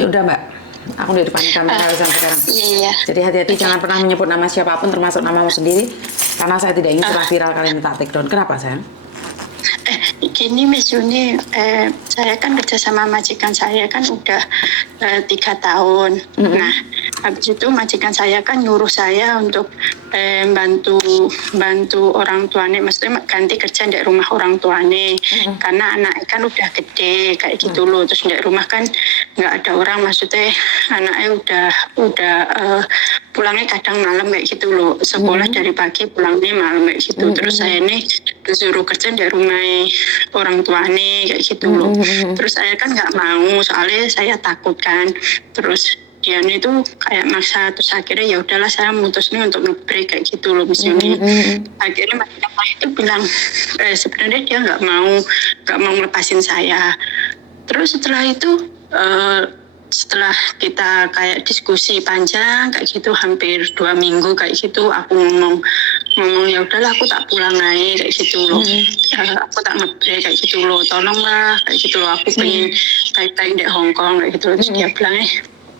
Ya udah Mbak, aku di depan kamera sampai sekarang. Iya. Jadi hati-hati jangan pernah menyebut nama siapapun termasuk namamu sendiri, karena saya tidak ingin setelah viral kalian minta take down. Kenapa sayang? Gini Miss Yuni, saya kan kerja sama majikan saya kan udah 3 tahun. Nah, habis itu majikan saya kan nyuruh saya untuk bantu orang tuanya, maksudnya ganti kerja di rumah orang tuanya, karena anak kan udah gede kayak gitu loh. Terus di rumah kan nggak ada orang, maksudnya anaknya udah pulangnya kadang malam kayak gitu loh. Sekolah dari pagi pulangnya malam kayak gitu. Terus saya ini disuruh kerja di rumah orang tuanya kayak gitu loh. Terus saya kan nggak mau, soalnya saya takut kan. Terus dia itu kayak maksa, terus akhirnya ya udahlah saya mutusnya untuk nge-break kayak gitu loh Miss Yuni. Akhirnya majikan saya itu bilang sebenarnya dia nggak mau ngelepasin saya. Terus setelah itu setelah kita kayak diskusi panjang kayak gitu hampir 2 minggu kayak gitu, aku ngomong ya udahlah aku tak pulang aja kayak gitu loh. Aku tak nge-break kayak gitu loh, tolonglah kayak gitu loh, aku pengen baik-baik di Hong Kong kayak gitu. Terus dia bilang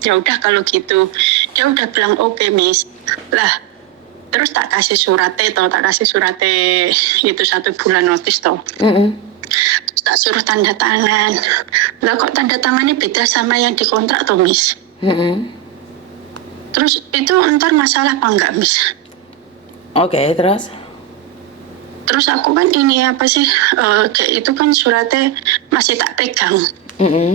ya udah kalau gitu. Dia udah bilang oke, Miss. Lah terus tak kasih suratnya itu 1 bulan notis toh. Terus tak suruh tanda tangan. Lah kok tanda tangannya beda sama yang dikontrak toh, Miss? Terus itu ntar masalah apa enggak, Miss? Oke, terus? Terus aku kan ini apa sih, kayak itu kan suratnya masih tak pegang.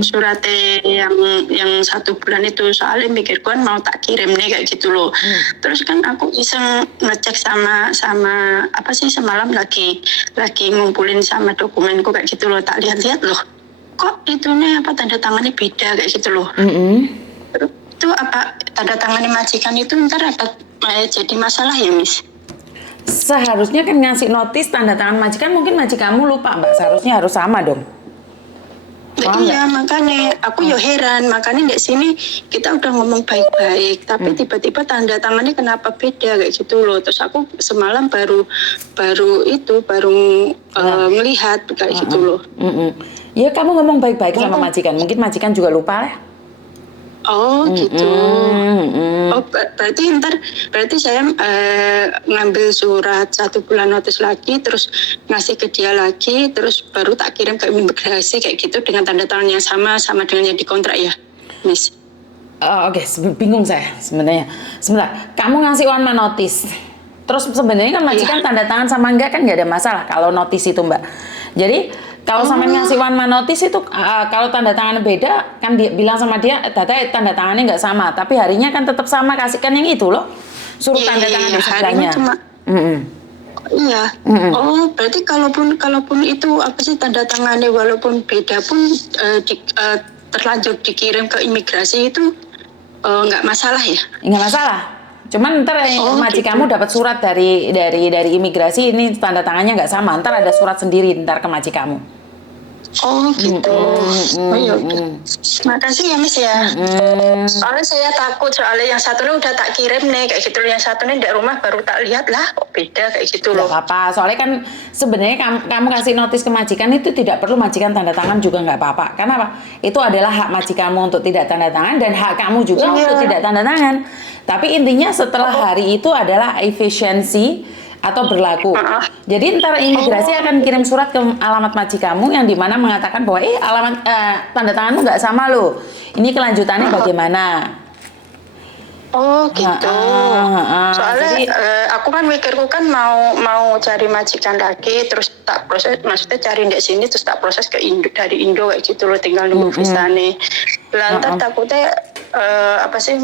Suratnya yang 1 bulan itu, soalnya mikirku kan mau tak kirim nih kayak gitu loh. Terus kan aku iseng ngecek sama apa sih, semalam lagi ngumpulin sama dokumenku kayak gitu loh, tak lihat-lihat loh, kok itu nih apa tanda tangannya beda kayak gitu loh. Itu apa tanda tangannya majikan itu ntar apa jadi masalah ya, Miss? Seharusnya kan ngasih notis tanda tangan majikan, mungkin majikanmu lupa Mbak, seharusnya harus sama dong. Iya, makanya aku ya heran, makanya di sini kita udah ngomong baik-baik, tapi tiba-tiba tanda tangannya kenapa beda kayak gitu loh. Terus aku semalam baru melihat kayak gitu loh. Ya kamu ngomong baik-baik sama majikan, mungkin majikan juga lupa ya. Oh gitu. Oh berarti saya ngambil surat 1 bulan notis lagi, terus ngasih ke dia lagi, terus baru tak kirim ke imigrasi kayak gitu dengan tanda tangan yang sama dengan yang dikontrak ya, Miss? Oke, bingung saya sebenarnya. Sebentar, kamu ngasih one man notice. Terus sebenarnya kan majikan tanda tangan sama enggak kan nggak ada masalah kalau notice itu Mbak. Jadi kalau sampai ngasih one man notice itu kalau tanda tangannya beda kan dia bilang sama dia tanda tangannya nggak sama, tapi harinya kan tetap sama, kasihkan yang itu loh, suruh tanda tangan di sebelahnya. Iya. Oh berarti kalaupun itu apa sih tanda tangannya walaupun beda pun terlanjur dikirim ke imigrasi itu nggak masalah ya? Nggak masalah. Cuman ntar majikanmu dapat surat dari imigrasi, ini tanda tangannya nggak sama, ntar ada surat sendiri ntar ke majikanmu. Oh gitu. Oh iya. Makasih ya Miss ya. Soalnya saya takut, soalnya yang satunya udah tak kirim nih kayak gitu, yang satunya di rumah baru tak lihat lah kok beda kayak gitu loh. Gak apa-apa, soalnya kan sebenarnya kamu kasih notis ke majikan itu tidak perlu majikan tanda tangan juga nggak apa-apa. Karena apa? Itu adalah hak majikanmu untuk tidak tanda tangan dan hak kamu juga untuk tidak tanda tangan. Tapi intinya setelah hari itu adalah efisiensi atau berlaku. Jadi ntar imigrasi akan kirim surat ke alamat majikanmu yang dimana mengatakan bahwa alamat tanda tanganmu nggak sama loh. Ini kelanjutannya bagaimana? Oh gitu. Soalnya jadi, aku kan mikirku kan mau cari majikan lagi, terus tak proses, maksudnya cari di sini terus tak proses ke dari Indo kayak gitu loh, tinggal nunggu visa nih. Lantas takutnya apa sih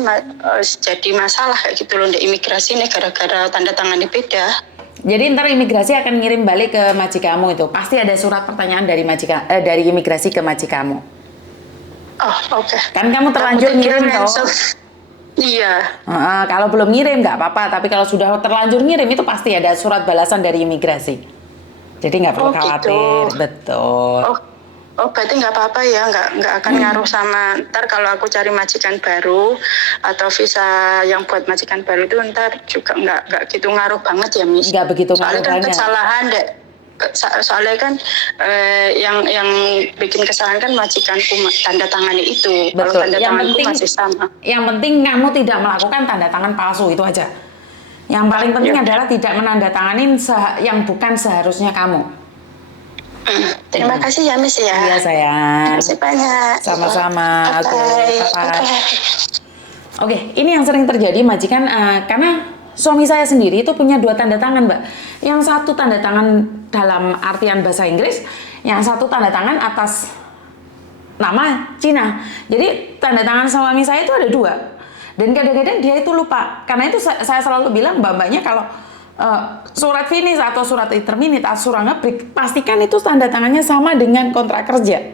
jadi masalah kayak gitu loh di imigrasi nih gara-gara tanda tangannya beda. Jadi ntar imigrasi akan ngirim balik ke majikanmu itu. Pasti ada surat pertanyaan dari dari imigrasi ke majikanmu. Oh oke. Kan kamu terlanjur ngirim toh. Iya. Kalau belum ngirim nggak apa-apa, tapi kalau sudah terlanjur ngirim itu pasti ada surat balasan dari imigrasi. Jadi nggak perlu khawatir, gitu. Betul. Oh berarti nggak apa-apa ya, nggak akan ngaruh sama ntar kalau aku cari majikan baru atau visa yang buat majikan baru itu ntar juga nggak gitu ngaruh banget ya Miss. Nggak begitu ngaruh banget. Soalnya kan soalnya kan yang bikin kesalahan kan majikanku tanda tangani itu. Kalau Betul. tanda tanganku masih sama. Yang penting kamu tidak melakukan tanda tangan palsu, itu aja. Yang paling penting adalah tidak menandatanganin yang bukan seharusnya kamu. Terima kasih ya Miss ya. Iya sayang. Terima kasih banyak. Sama-sama. Bye. Bye. Oke, ini yang sering terjadi majikan karena suami saya sendiri itu punya 2 tanda tangan, Mbak. Yang satu tanda tangan dalam artian bahasa Inggris, yang satu tanda tangan atas nama Cina. Jadi tanda tangan suami saya itu ada 2. Dan kadang-kadang dia itu lupa. Karena itu saya selalu bilang mbak-mbaknya kalau surat finish atau surat interminate atau surat ngebreak, pastikan itu tanda tangannya sama dengan kontrak kerja.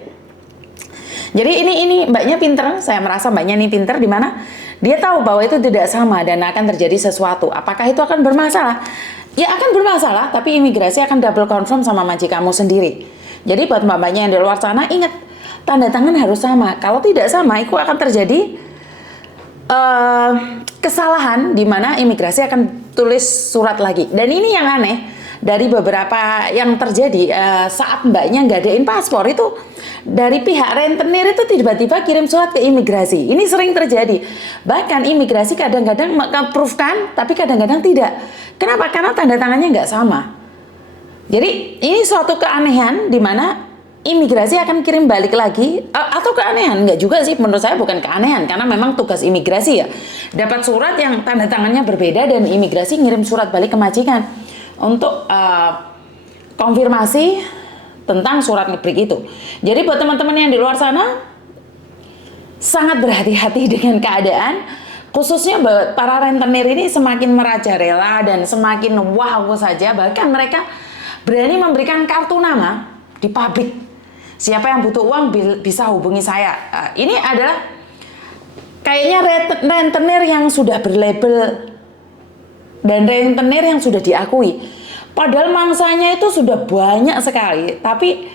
Jadi ini mbaknya pinter, saya merasa mbaknya ini pinter di mana dia tahu bahwa itu tidak sama dan akan terjadi sesuatu. Apakah itu akan bermasalah? Ya akan bermasalah, tapi imigrasi akan double confirm sama majikanmu sendiri. Jadi buat mbak-mbaknya yang di luar sana, ingat tanda tangan harus sama. Kalau tidak sama, itu akan terjadi kesalahan di mana imigrasi akan tulis surat lagi. Dan ini yang aneh dari beberapa yang terjadi saat mbaknya ngadain paspor itu dari pihak rentenir itu tiba-tiba kirim surat ke imigrasi. Ini sering terjadi. Bahkan imigrasi kadang-kadang approve-kan, tapi kadang-kadang tidak. Kenapa? Karena tanda tangannya nggak sama. Jadi ini suatu keanehan di mana imigrasi akan kirim balik lagi, atau keanehan, enggak juga sih, menurut saya bukan keanehan, karena memang tugas imigrasi ya, dapat surat yang tanda tangannya berbeda dan imigrasi ngirim surat balik ke majikan untuk konfirmasi tentang surat ngebreak itu. Jadi buat teman-teman yang di luar sana, sangat berhati-hati dengan keadaan, khususnya buat para rentenir ini semakin merajalela dan semakin wow saja, bahkan mereka berani memberikan kartu nama di pabrik. Siapa yang butuh uang bisa hubungi saya. Ini adalah kayaknya rentenir yang sudah berlabel dan rentenir yang sudah diakui. Padahal mangsanya itu sudah banyak sekali. Tapi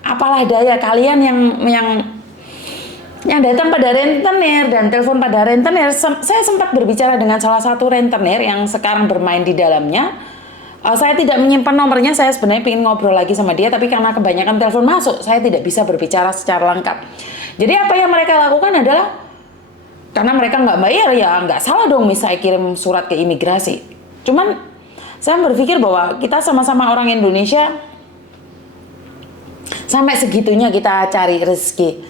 apalah daya kalian yang datang pada rentenir dan telepon pada rentenir. Saya sempat berbicara dengan salah satu rentenir yang sekarang bermain di dalamnya. Saya tidak menyimpan nomornya, saya sebenarnya ingin ngobrol lagi sama dia, tapi karena kebanyakan telepon masuk, saya tidak bisa berbicara secara lengkap. Jadi apa yang mereka lakukan adalah, karena mereka nggak bayar, ya nggak salah dong misalnya kirim surat ke imigrasi. Cuman saya berpikir bahwa kita sama-sama orang Indonesia, sampai segitunya kita cari rezeki,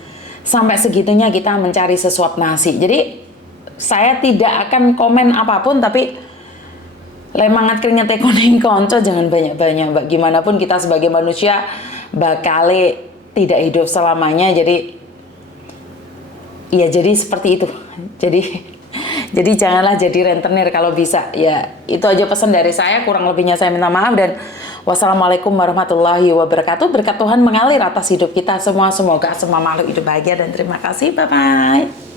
sampai segitunya kita mencari sesuap nasi. Jadi saya tidak akan komen apapun, tapi lemangat keringet kuning konco jangan banyak-banyak, Mbak. Gimana pun kita sebagai manusia bakal tidak hidup selamanya, jadi ya jadi seperti itu. Jadi janganlah jadi rentenir kalau bisa. Ya itu aja pesan dari saya, kurang lebihnya saya minta maaf dan wassalamualaikum warahmatullahi wabarakatuh. Berkat Tuhan mengalir atas hidup kita semua, semoga semua makhluk hidup bahagia dan terima kasih. Bye bye.